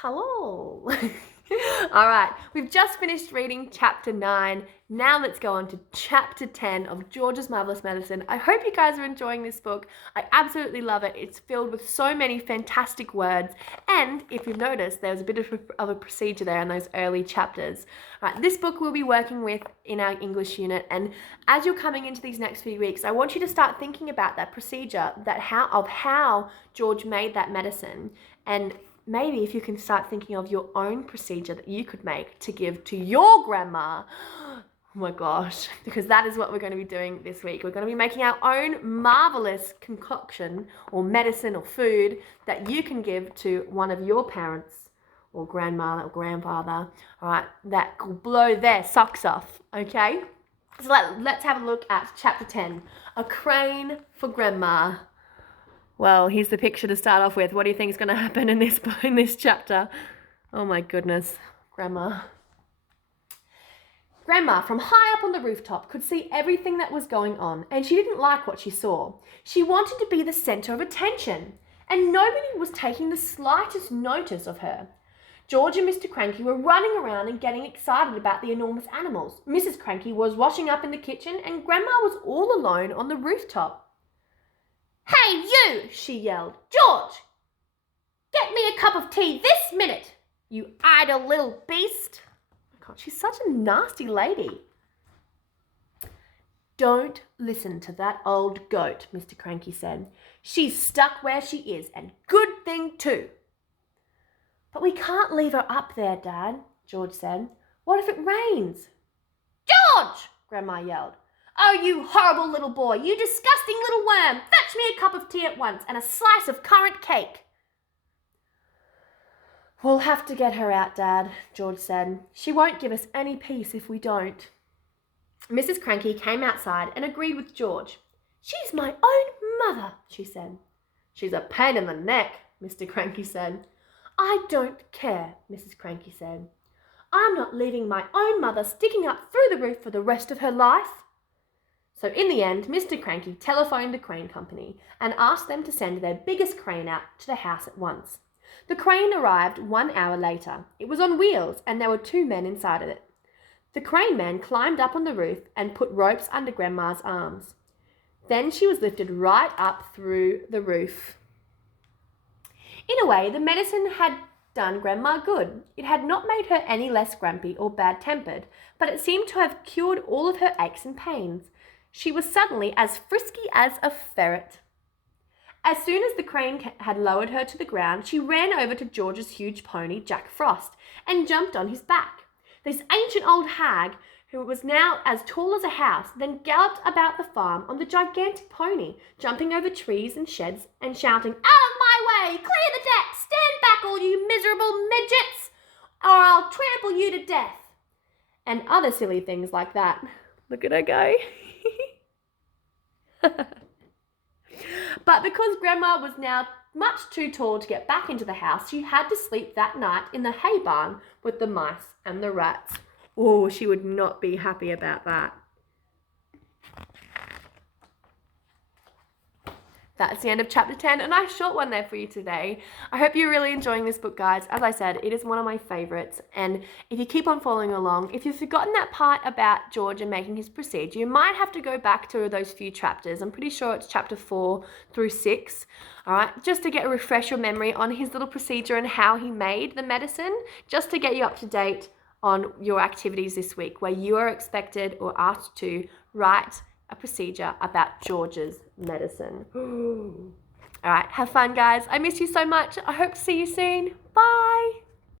Hello. All right, we've just finished reading chapter 9. Now let's go on to chapter 10 of George's Marvellous Medicine. I hope you guys are enjoying this book. I absolutely love it. It's filled with so many fantastic words. And if you've noticed, there's a bit of a procedure there in those early chapters. All right, this book we'll be working with in our English unit. And as you're coming into these next few weeks, I want you to start thinking about that procedure, how George made that medicine. And maybe if you can start thinking of your own procedure that you could make to give to your grandma. Oh my gosh, because that is what we're going to be doing this week. We're going to be making our own marvelous concoction or medicine or food that you can give to one of your parents or grandma or grandfather, all right, that will blow their socks off, okay? So let's have a look at chapter 10, A Crane for Grandma. Well, here's the picture to start off with. What do you think is going to happen in this chapter? Oh my goodness, Grandma. Grandma, from high up on the rooftop, could see everything that was going on, and she didn't like what she saw. She wanted to be the centre of attention, and nobody was taking the slightest notice of her. George and Mr. Cranky were running around and getting excited about the enormous animals. Mrs. Cranky was washing up in the kitchen, and Grandma was all alone on the rooftop. "Hey, you!" she yelled. "George, get me a cup of tea this minute, you idle little beast." Oh my God, she's such a nasty lady. "Don't listen to that old goat," Mr. Cranky said. "She's stuck where she is, and good thing too." "But we can't leave her up there, Dad," George said. "What if it rains?" "George!" Grandma yelled. "Oh, you horrible little boy, you disgusting little worm! Fetch me a cup of tea at once and a slice of currant cake." "We'll have to get her out, Dad," George said. "She won't give us any peace if we don't." Mrs. Cranky came outside and agreed with George. "She's my own mother," she said. "She's a pain in the neck," Mr. Cranky said. "I don't care," Mrs. Cranky said. "I'm not leaving my own mother sticking up through the roof for the rest of her life." So in the end, Mr. Cranky telephoned the crane company and asked them to send their biggest crane out to the house at once. The crane arrived 1 hour later. It was on wheels and there were 2 men inside of it. The crane man climbed up on the roof and put ropes under Grandma's arms. Then she was lifted right up through the roof. In a way, the medicine had done Grandma good. It had not made her any less grumpy or bad-tempered, but it seemed to have cured all of her aches and pains. She was suddenly as frisky as a ferret. As soon as the crane had lowered her to the ground, she ran over to George's huge pony, Jack Frost, and jumped on his back. This ancient old hag, who was now as tall as a house, then galloped about the farm on the gigantic pony, jumping over trees and sheds and shouting, "Out of my way! Clear the deck! Stand back, all you miserable midgets, or I'll trample you to death!" And other silly things like that. Look at her go. But because Grandma was now much too tall to get back into the house, she had to sleep that night in the hay barn with the mice and the rats. Oh, she would not be happy about that. That's the end of chapter 10, a nice short one there for you today. I hope you're really enjoying this book, guys. As I said, it is one of my favourites, and if you keep on following along, if you've forgotten that part about George and making his procedure, you might have to go back to those few chapters. I'm pretty sure it's chapter 4 through 6, all right, just to refresh your memory on his little procedure and how he made the medicine, just to get you up to date on your activities this week, where you are expected or asked to write a procedure about George's medicine. All right, have fun, guys. I miss you so much. I hope to see you soon. Bye.